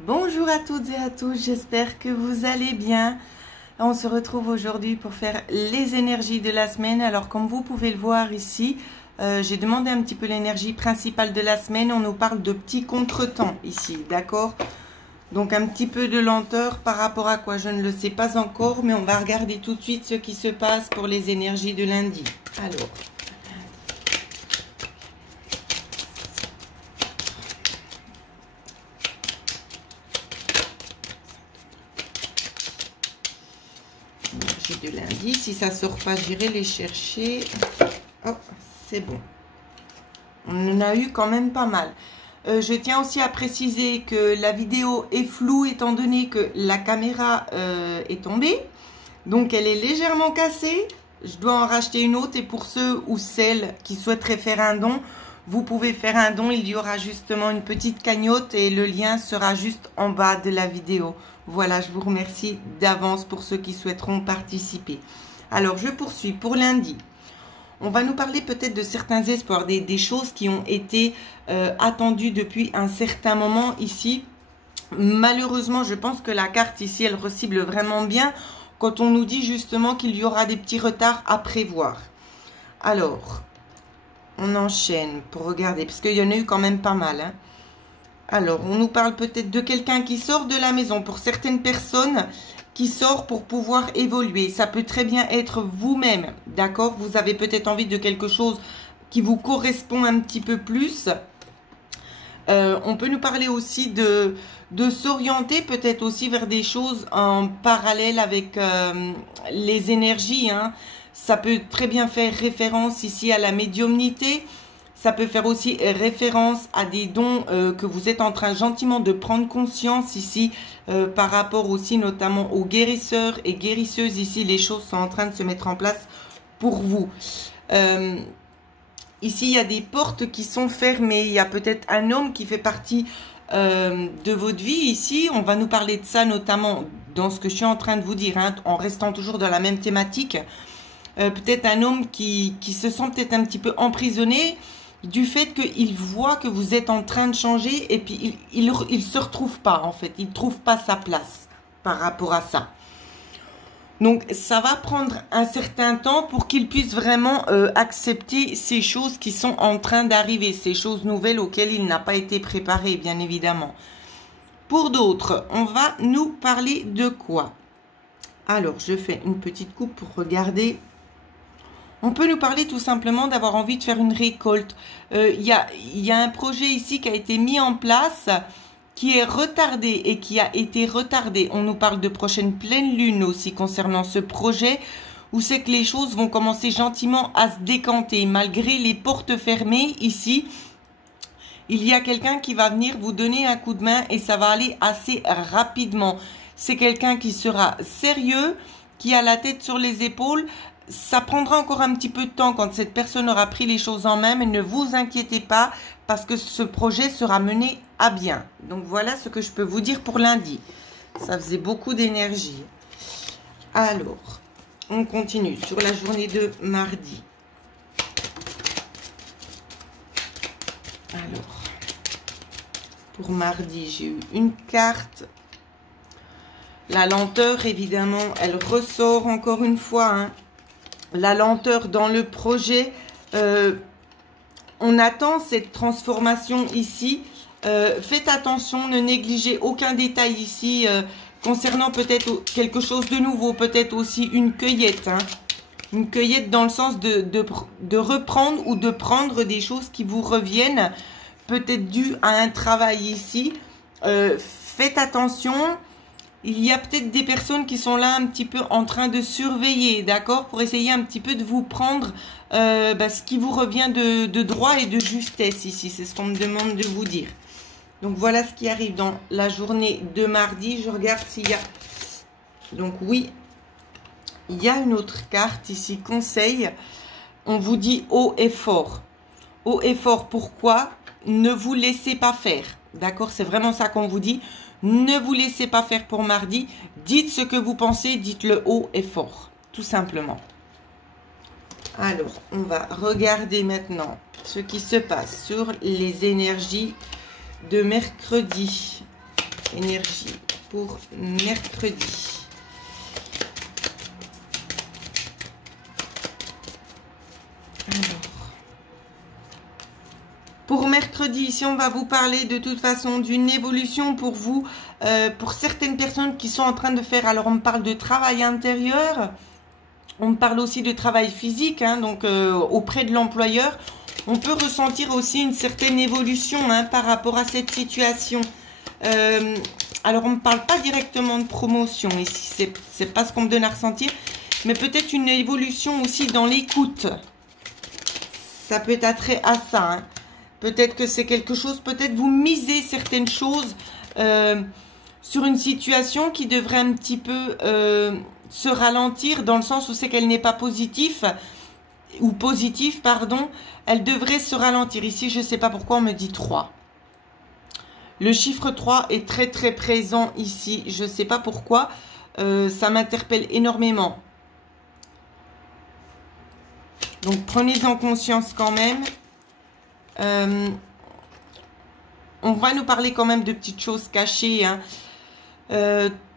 Bonjour à toutes et à tous, j'espère que vous allez bien. On se retrouve aujourd'hui pour faire les énergies de la semaine. Alors comme vous pouvez le voir ici, j'ai demandé un petit peu l'énergie principale de la semaine. On nous parle de petits contretemps ici, d'accord? Donc un petit peu de lenteur par rapport à quoi je ne le sais pas encore, mais on va regarder tout de suite ce qui se passe pour les énergies de lundi. Alors... de lundi, si ça sort pas, j'irai les chercher. Oh, c'est bon. On en a eu quand même pas mal. Je tiens aussi à préciser que la vidéo est floue étant donné que la caméra est tombée. Donc elle est légèrement cassée. Je dois en racheter une autre et pour ceux ou celles qui souhaiteraient faire un don, vous pouvez faire un don. Il y aura justement une petite cagnotte et le lien sera juste en bas de la vidéo. Voilà, je vous remercie d'avance pour ceux qui souhaiteront participer. Alors, je poursuis pour lundi. On va nous parler peut-être de certains espoirs, des choses qui ont été attendues depuis un certain moment ici. Malheureusement, je pense que la carte ici, elle recible vraiment bien quand on nous dit justement qu'il y aura des petits retards à prévoir. Alors, on enchaîne pour regarder, parce qu'il y en a eu quand même pas mal, hein. Alors, on nous parle peut-être de quelqu'un qui sort de la maison. Pour certaines personnes, qui sort pour pouvoir évoluer. Ça peut très bien être vous-même, d'accord? Vous avez peut-être envie de quelque chose qui vous correspond un petit peu plus. On peut nous parler aussi de s'orienter peut-être aussi vers des choses en parallèle avec les énergies, hein. Ça peut très bien faire référence ici à la médiumnité. Ça peut faire aussi référence à des dons que vous êtes en train gentiment de prendre conscience ici par rapport aussi notamment aux guérisseurs et guérisseuses. Ici, les choses sont en train de se mettre en place pour vous. Ici, il y a des portes qui sont fermées. Il y a peut-être un homme qui fait partie de votre vie. Ici, on va nous parler de ça notamment dans ce que je suis en train de vous dire, hein, en restant toujours dans la même thématique. Peut-être un homme qui se sent peut-être un petit peu emprisonné du fait qu'il voit que vous êtes en train de changer et puis il se retrouve pas en fait. Il ne trouve pas sa place par rapport à ça. Donc ça va prendre un certain temps pour qu'il puisse vraiment accepter ces choses qui sont en train d'arriver. Ces choses nouvelles auxquelles il n'a pas été préparé bien évidemment. Pour d'autres, on va nous parler de quoi? Alors je fais une petite coupe pour regarder. On peut nous parler tout simplement d'avoir envie de faire une récolte. Il y a un projet ici qui a été mis en place, qui est retardé et qui a été retardé. On nous parle de prochaine pleine lune aussi concernant ce projet, où c'est que les choses vont commencer gentiment à se décanter. Malgré les portes fermées ici, il y a quelqu'un qui va venir vous donner un coup de main et ça va aller assez rapidement. C'est quelqu'un qui sera sérieux, qui a la tête sur les épaules. Ça prendra encore un petit peu de temps quand cette personne aura pris les choses en main, mais ne vous inquiétez pas parce que ce projet sera mené à bien. Donc voilà ce que je peux vous dire pour lundi. Ça faisait beaucoup d'énergie. Alors, on continue sur la journée de mardi. Alors, pour mardi, j'ai eu une carte. La lenteur, évidemment, elle ressort encore une fois, hein. La lenteur dans le projet, on attend cette transformation ici. Faites attention, ne négligez aucun détail ici concernant peut-être quelque chose de nouveau, peut-être aussi une cueillette, hein. Une cueillette dans le sens de reprendre ou de prendre des choses qui vous reviennent, peut-être dû à un travail ici. Faites attention. Il y a peut-être des personnes qui sont là un petit peu en train de surveiller, d'accord, pour essayer un petit peu de vous prendre ce qui vous revient de droit et de justesse ici. C'est ce qu'on me demande de vous dire. Donc voilà ce qui arrive dans la journée de mardi. Je regarde s'il y a... Donc oui, il y a une autre carte ici, conseil. On vous dit haut et fort. Haut et fort, pourquoi? Ne vous laissez pas faire, d'accord? C'est vraiment ça qu'on vous dit. Ne vous laissez pas faire pour mardi. Dites ce que vous pensez, dites-le haut et fort, tout simplement. Alors, on va regarder maintenant ce qui se passe sur les énergies de mercredi. énergie pour mercredi. Alors, pour mercredi, ici, on va vous parler de toute façon d'une évolution pour vous, pour certaines personnes qui sont en train de faire. Alors, on me parle de travail intérieur, on me parle aussi de travail physique, hein, donc auprès de l'employeur. On peut ressentir aussi une certaine évolution hein, par rapport à cette situation. Alors, on ne me parle pas directement de promotion ici, c'est pas ce qu'on me donne à ressentir, mais peut-être une évolution aussi dans l'écoute. Ça peut être attrait à ça. Hein. Peut-être que c'est quelque chose, peut-être vous misez certaines choses sur une situation qui devrait un petit peu se ralentir dans le sens où c'est qu'elle n'est pas positive, ou positive, pardon. Elle devrait se ralentir. Ici, je ne sais pas pourquoi on me dit 3. Le chiffre 3 est très très présent ici. Je ne sais pas pourquoi. Ça m'interpelle énormément. Donc, prenez-en conscience quand même. On va nous parler quand même de petites choses cachées. Hein.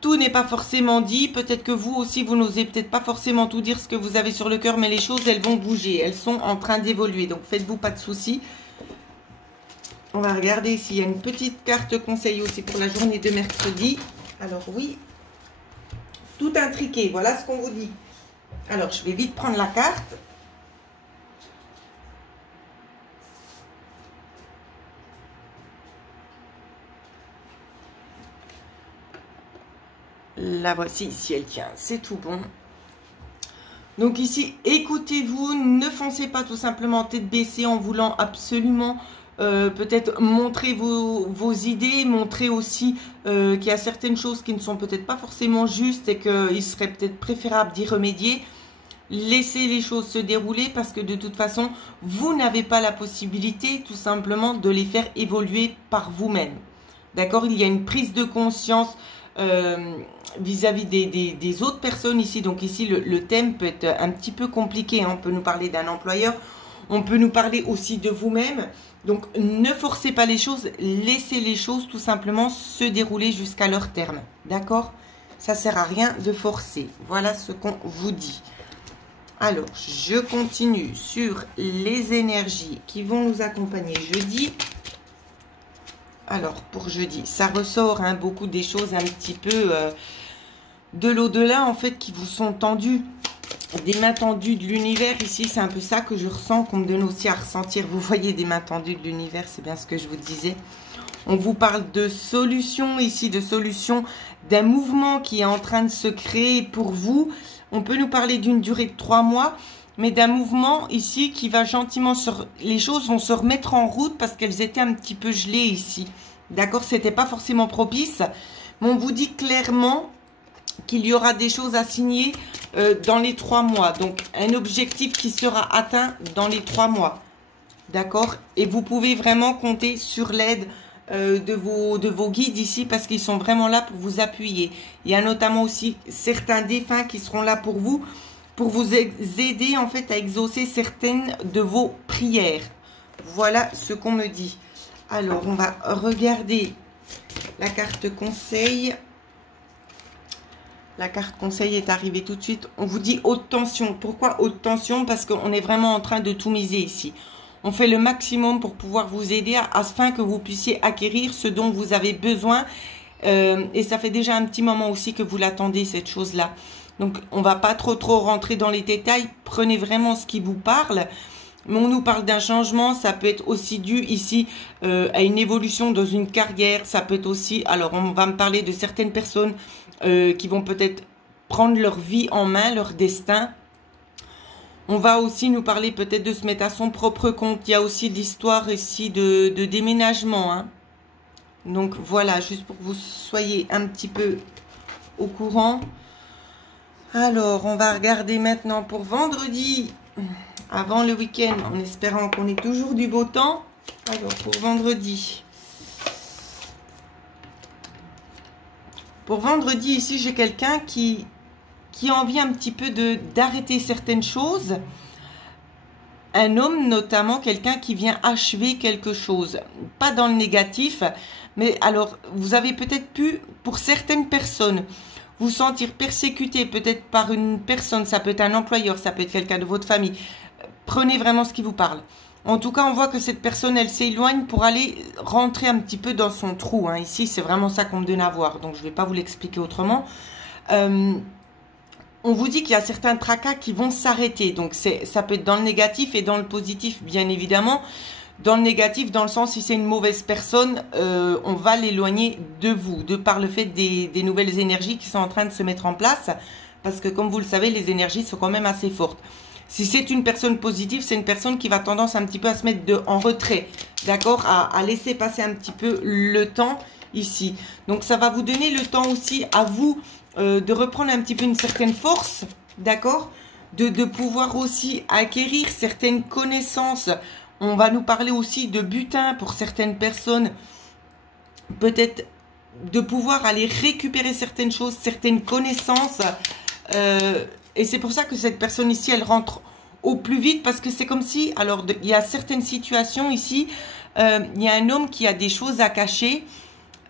Tout n'est pas forcément dit. Peut-être que vous aussi, vous n'osez peut-être pas forcément tout dire ce que vous avez sur le cœur. Mais les choses, elles vont bouger. Elles sont en train d'évoluer. Donc, faites-vous pas de soucis. On va regarder s'il y a une petite carte conseil aussi pour la journée de mercredi. Alors, oui. Tout intriqué. Voilà ce qu'on vous dit. Alors, je vais vite prendre la carte. La voici, si elle tient, c'est tout bon. Donc ici, écoutez-vous, ne foncez pas tout simplement tête baissée en voulant absolument peut-être montrer vos idées, montrer aussi qu'il y a certaines choses qui ne sont peut-être pas forcément justes et qu'il serait peut-être préférable d'y remédier. Laissez les choses se dérouler parce que de toute façon, vous n'avez pas la possibilité tout simplement de les faire évoluer par vous-même. D'accord? Il y a une prise de conscience vis-à-vis des autres personnes ici. Donc ici, le thème peut être un petit peu compliqué. Hein. On peut nous parler d'un employeur. On peut nous parler aussi de vous-même. Donc, ne forcez pas les choses. Laissez les choses tout simplement se dérouler jusqu'à leur terme. D'accord? Ça ne sert à rien de forcer. Voilà ce qu'on vous dit. Alors, je continue sur les énergies qui vont nous accompagner jeudi. Alors, pour jeudi, ça ressort hein, beaucoup des choses un petit peu de l'au-delà, en fait, qui vous sont tendues. Des mains tendues de l'univers. Ici, c'est un peu ça que je ressens, qu'on me donne aussi à ressentir. Vous voyez des mains tendues de l'univers, c'est bien ce que je vous disais. On vous parle de solutions ici, de solutions, d'un mouvement qui est en train de se créer pour vous. On peut nous parler d'une durée de 3 mois. Mais d'un mouvement ici qui va gentiment les choses vont se remettre en route parce qu'elles étaient un petit peu gelées ici. D'accord, c'était pas forcément propice. Mais on vous dit clairement qu'il y aura des choses à signer dans les 3 mois. Donc, un objectif qui sera atteint dans les 3 mois. D'accord? Et vous pouvez vraiment compter sur l'aide de vos guides ici parce qu'ils sont vraiment là pour vous appuyer. Il y a notamment aussi certains défunts qui seront là pour vous aider en fait à exaucer certaines de vos prières. Voilà ce qu'on me dit. Alors, on va regarder la carte conseil. La carte conseil est arrivée tout de suite. On vous dit haute tension. Pourquoi haute tension? Parce qu'on est vraiment en train de tout miser ici. On fait le maximum pour pouvoir vous aider afin que vous puissiez acquérir ce dont vous avez besoin. Et ça fait déjà un petit moment aussi que vous l'attendez, cette chose-là. Donc, on ne va pas trop rentrer dans les détails. Prenez vraiment ce qui vous parle. Mais on nous parle d'un changement. Ça peut être aussi dû ici à une évolution dans une carrière. Ça peut être aussi... Alors, on va me parler de certaines personnes qui vont peut-être prendre leur vie en main, leur destin. On va aussi nous parler peut-être de se mettre à son propre compte. Il y a aussi l'histoire ici de déménagement. Hein. Donc, voilà, juste pour que vous soyez un petit peu au courant. Alors, on va regarder maintenant pour vendredi, avant le week-end, en espérant qu'on ait toujours du beau temps. Alors, pour vendredi. Pour vendredi, ici, j'ai quelqu'un qui a envie un petit peu d'arrêter certaines choses. Un homme, notamment, quelqu'un qui vient achever quelque chose. Pas dans le négatif, Mais alors, vous avez peut-être pu, pour certaines personnes, vous sentir persécuté peut-être par une personne. Ça peut être un employeur, ça peut être quelqu'un de votre famille. Prenez vraiment ce qui vous parle. En tout cas, on voit que cette personne, elle s'éloigne pour aller rentrer un petit peu dans son trou. Hein. Ici, c'est vraiment ça qu'on me donne à voir. Donc, je ne vais pas vous l'expliquer autrement. On vous dit qu'il y a certains tracas qui vont s'arrêter. Donc, ça peut être dans le négatif et dans le positif, bien évidemment. Dans le négatif, dans le sens, si c'est une mauvaise personne, on va l'éloigner de vous, de par le fait des nouvelles énergies qui sont en train de se mettre en place. Parce que, comme vous le savez, les énergies sont quand même assez fortes. Si c'est une personne positive, c'est une personne qui va tendance un petit peu à se mettre en retrait, d'accord, à laisser passer un petit peu le temps ici. Donc, ça va vous donner le temps aussi à vous de reprendre un petit peu une certaine force, d'accord, de pouvoir aussi acquérir certaines connaissances. On va nous parler aussi de butin pour certaines personnes, peut-être de pouvoir aller récupérer certaines choses, certaines connaissances. Et c'est pour ça que cette personne ici, elle rentre au plus vite parce que c'est comme si, alors il y a certaines situations ici, il y a un homme qui a des choses à cacher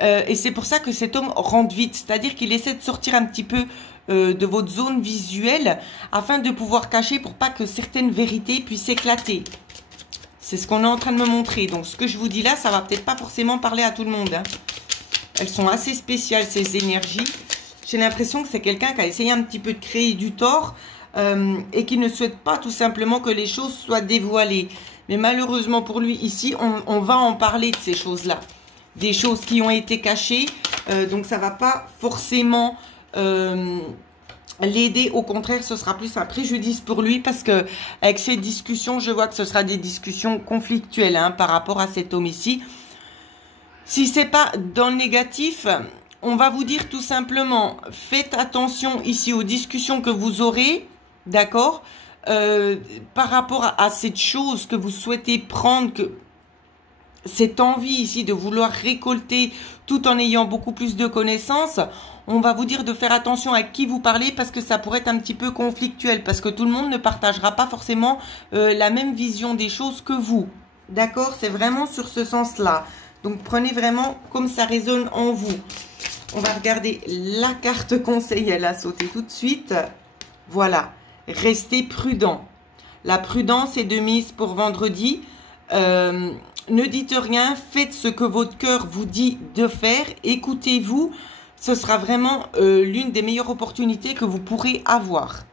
et c'est pour ça que cet homme rentre vite. C'est-à-dire qu'il essaie de sortir un petit peu de votre zone visuelle afin de pouvoir cacher pour pas que certaines vérités puissent éclater. C'est ce qu'on est en train de me montrer. Donc, ce que je vous dis là, ça va peut-être pas forcément parler à tout le monde. Hein. Elles sont assez spéciales, ces énergies. J'ai l'impression que c'est quelqu'un qui a essayé un petit peu de créer du tort et qui ne souhaite pas tout simplement que les choses soient dévoilées. Mais malheureusement pour lui, ici, on va en parler de ces choses-là. Des choses qui ont été cachées. Donc, ça ne va pas forcément l'aider. Au contraire, ce sera plus un préjudice pour lui parce que avec ces discussions, je vois que ce sera des discussions conflictuelles hein, par rapport à cet homme ici. Si ce n'est pas dans le négatif... On va vous dire tout simplement, faites attention ici aux discussions que vous aurez, d'accord, par rapport à cette chose que vous souhaitez prendre, cette envie ici de vouloir récolter tout en ayant beaucoup plus de connaissances. On va vous dire de faire attention à qui vous parlez parce que ça pourrait être un petit peu conflictuel, parce que tout le monde ne partagera pas forcément la même vision des choses que vous, d'accord, c'est vraiment sur ce sens-là. Donc, prenez vraiment comme ça résonne en vous. On va regarder la carte conseil. Elle a sauté tout de suite. Voilà. Restez prudent. La prudence est de mise pour vendredi. Ne dites rien. Faites ce que votre cœur vous dit de faire. Écoutez-vous. Ce sera vraiment l'une des meilleures opportunités que vous pourrez avoir.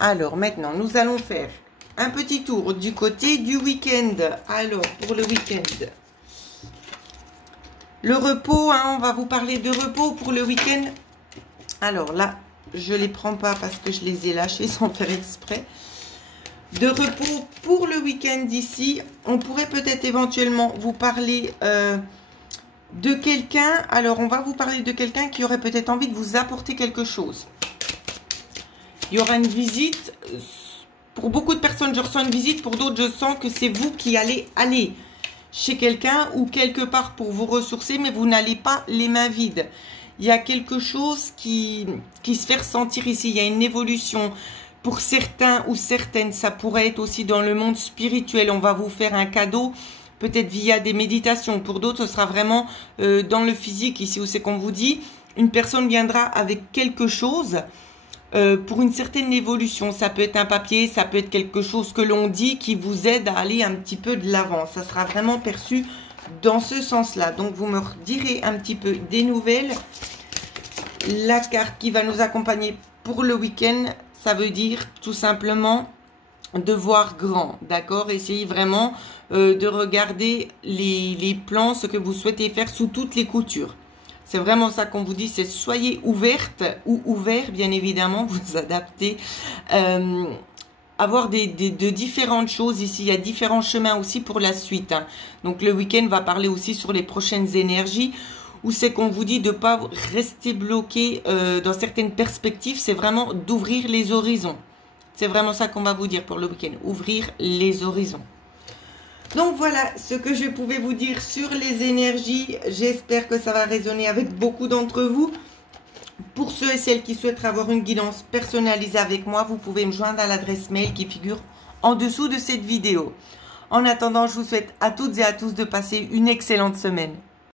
Alors, maintenant, nous allons faire un petit tour du côté du week-end. Alors, pour le week-end... Le repos, hein, on va vous parler de repos pour le week-end. Alors là, je ne les prends pas parce que je les ai lâchés sans faire exprès. De repos pour le week-end ici. On pourrait peut-être éventuellement vous parler de quelqu'un. Alors, on va vous parler de quelqu'un qui aurait peut-être envie de vous apporter quelque chose. Il y aura une visite. Pour beaucoup de personnes, je ressens une visite. Pour d'autres, je sens que c'est vous qui allez aller chez quelqu'un ou quelque part pour vous ressourcer, mais vous n'allez pas les mains vides. Il y a quelque chose qui se fait ressentir ici. Il y a une évolution. Pour certains ou certaines, ça pourrait être aussi dans le monde spirituel. On va vous faire un cadeau, peut-être via des méditations. Pour d'autres, ce sera vraiment dans le physique, ici où c'est qu'on vous dit. Une personne viendra avec quelque chose pour une certaine évolution. Ça peut être un papier, ça peut être quelque chose que l'on dit qui vous aide à aller un petit peu de l'avant. Ça sera vraiment perçu dans ce sens-là. Donc, vous me direz un petit peu des nouvelles. La carte qui va nous accompagner pour le week-end, ça veut dire tout simplement de voir grand, d'accord? Essayez vraiment de regarder les plans, ce que vous souhaitez faire sous toutes les coutures. C'est vraiment ça qu'on vous dit, c'est soyez ouverte ou ouvert, bien évidemment, vous adaptez. Avoir de différentes choses ici, il y a différents chemins aussi pour la suite. Hein. Donc le week-end va parler aussi sur les prochaines énergies, où c'est qu'on vous dit de ne pas rester bloqué dans certaines perspectives, c'est vraiment d'ouvrir les horizons. C'est vraiment ça qu'on va vous dire pour le week-end, ouvrir les horizons. Donc voilà ce que je pouvais vous dire sur les énergies. J'espère que ça va résonner avec beaucoup d'entre vous. Pour ceux et celles qui souhaitent avoir une guidance personnalisée avec moi, vous pouvez me joindre à l'adresse mail qui figure en dessous de cette vidéo. En attendant, je vous souhaite à toutes et à tous de passer une excellente semaine.